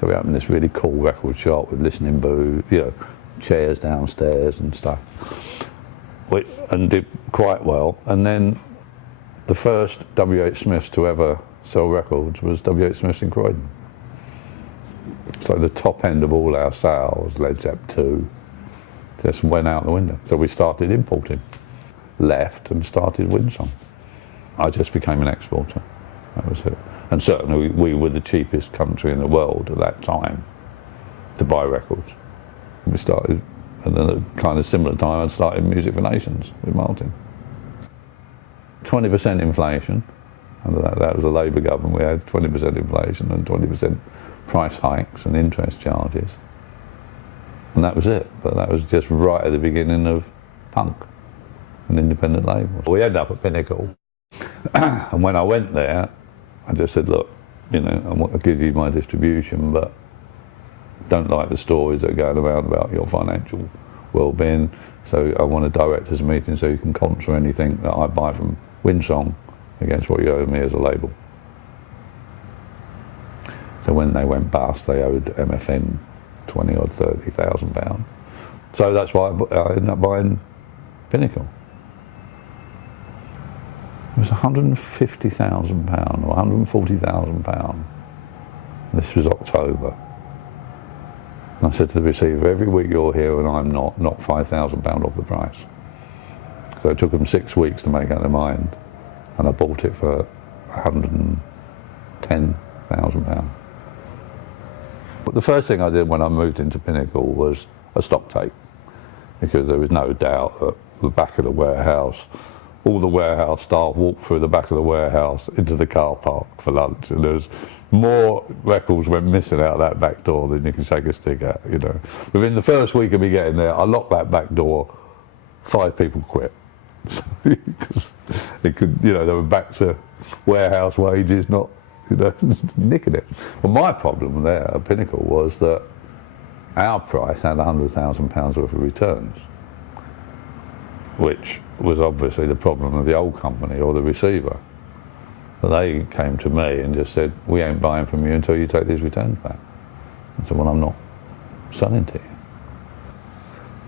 So we opened this really cool record shop with listening booth, chairs downstairs and stuff, and did quite well. And then the first W.H. Smiths to ever sell records was W.H. Smiths in Croydon. So the top end of all our sales, Led Zepp 2, just went out the window. So we started importing, left and started Windsong. I just became an exporter, that was it. And certainly we were the cheapest country in the world at that time to buy records. We started, and then at a kind of similar time I started Music for Nations with Martin. 20% inflation, and that was the Labour government. We had 20% inflation and 20% price hikes and interest charges. And that was it. But that was just right at the beginning of punk, an independent label. We ended up at Pinnacle. And when I went there, I just said, look, I'll give you my distribution, but don't like the stories that are going around about your financial well-being. So I want a directors' meeting so you can contra anything that I buy from Windsong against what you owe me as a label. So when they went bust, they owed MFN 20 or 30,000 pounds. So that's why I ended up buying Pinnacle. It was £150,000 or £140,000. This was October. And I said to the receiver, every week you're here and I'm not, knock £5,000 off the price. So it took them 6 weeks to make up their mind. And I bought it for £110,000. But the first thing I did when I moved into Pinnacle was a stock take, because there was no doubt that the back of the warehouse, all the warehouse staff walked through the back of the warehouse into the car park for lunch, and there's more records went missing out that back door than you can shake a stick at, Within the first week of me getting there, I locked that back door, 5 people quit. So, because they could, they were back to warehouse wages, not, nicking it. Well, my problem there at Pinnacle was that our price had £100,000 worth of returns, which was obviously the problem of the old company or the receiver. So they came to me and just said, we ain't buying from you until you take these returns back. I said, well, I'm not selling to you.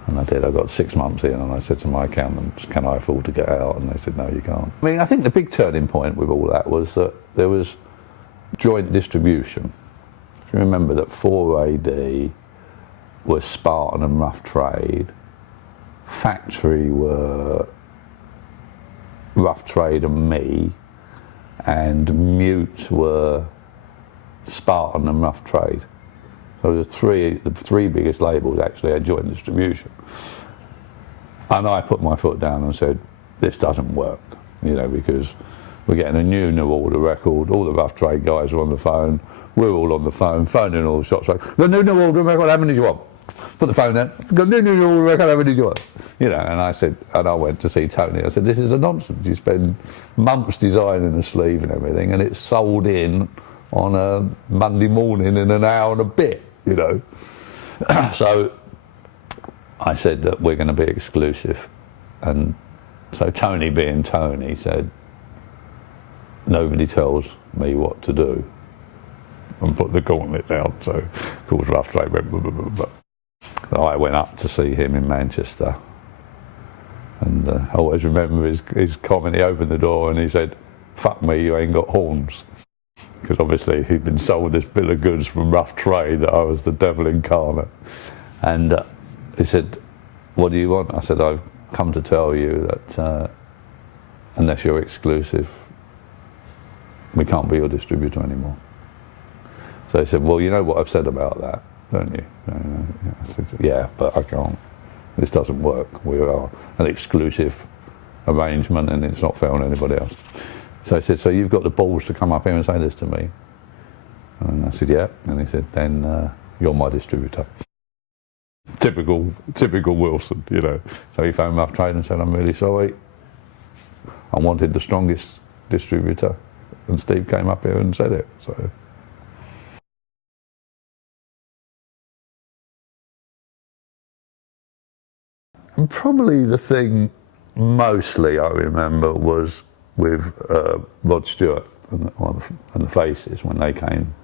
And I did. I got 6 months in and I said to my accountants, can I afford to get out? And they said, no, you can't. I mean, I think the big turning point with all that was that there was joint distribution. If you remember that 4AD was Spartan and Rough Trade, Factory were Rough Trade and me, and Mute were Spartan and Rough Trade. So the three biggest labels actually had joint distribution. And I put my foot down and said, this doesn't work, because we're getting a new order record, all the Rough Trade guys are on the phone, we're all on the phone, phoning all the shops like, the new order record, how many do you want? Put the phone down, the new order record, how many do you want? And I went to see Tony, I said, this is a nonsense, you spend months designing a sleeve and everything, and it's sold in on a Monday morning in an hour and a bit, So I said that we're going to be exclusive. And so Tony, being Tony, said, nobody tells me what to do. And put the gauntlet down. So, of course, Rough Trade went blah, blah, blah, blah. So I went up to see him in Manchester. And I always remember his comment. He opened the door and he said, fuck me, you ain't got horns. Because obviously he'd been sold this bill of goods from Rough Trade that I was the devil incarnate. And he said, what do you want? I said, I've come to tell you that unless you're exclusive, we can't be your distributor anymore. So he said, well, you know what I've said about that, don't you? I said, yeah, but I can't. This doesn't work. We are an exclusive arrangement and it's not fair on anybody else. So he said, so you've got the balls to come up here and say this to me? And I said, yeah. And he said, then you're my distributor. Typical Wilson, So he phoned Rough Trade and said, I'm really sorry. I wanted the strongest distributor. And Steve came up here and said it. So. And probably the thing mostly I remember was with Rod Stewart and the Faces when they came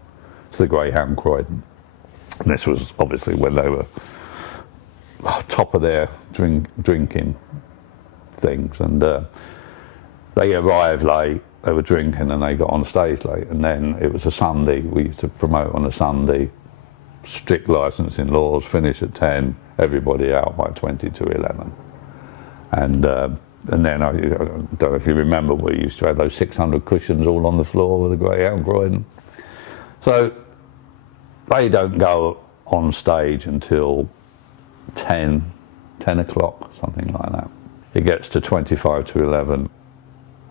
to the Greyhound Croydon. And this was obviously when they were top of their drinking things, and they arrived late, they were drinking, and they got on stage late. And then it was a Sunday, we used to promote on a Sunday, strict licensing laws, finish at 10, everybody out by 20 to 11. And then I don't know if you remember, we used to have those 600 cushions all on the floor with a Greyhound Croydon. So they don't go on stage until 10 o'clock, something like that. It gets to 25 to 11.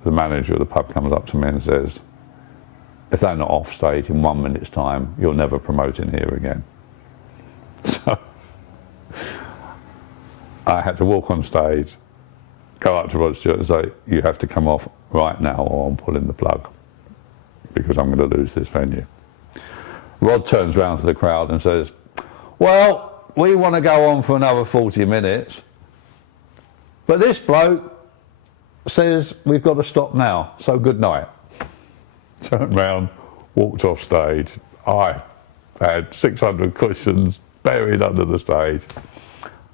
The manager of the pub comes up to me and says, if they're not off stage in 1 minute's time, you're never promoting here again. So I had to walk on stage, go up to Rod Stewart and say, you have to come off right now or I'm pulling the plug because I'm going to lose this venue. Rod turns around to the crowd and says, well, we want to go on for another 40 minutes, but this bloke says we've got to stop now, so good night. Turned round, walked off stage. I had 600 cushions buried under the stage.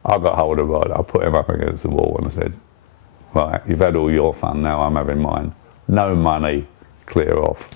I got hold of Rod, I put him up against the wall and I said, right, you've had all your fun, now I'm having mine. No money, clear off.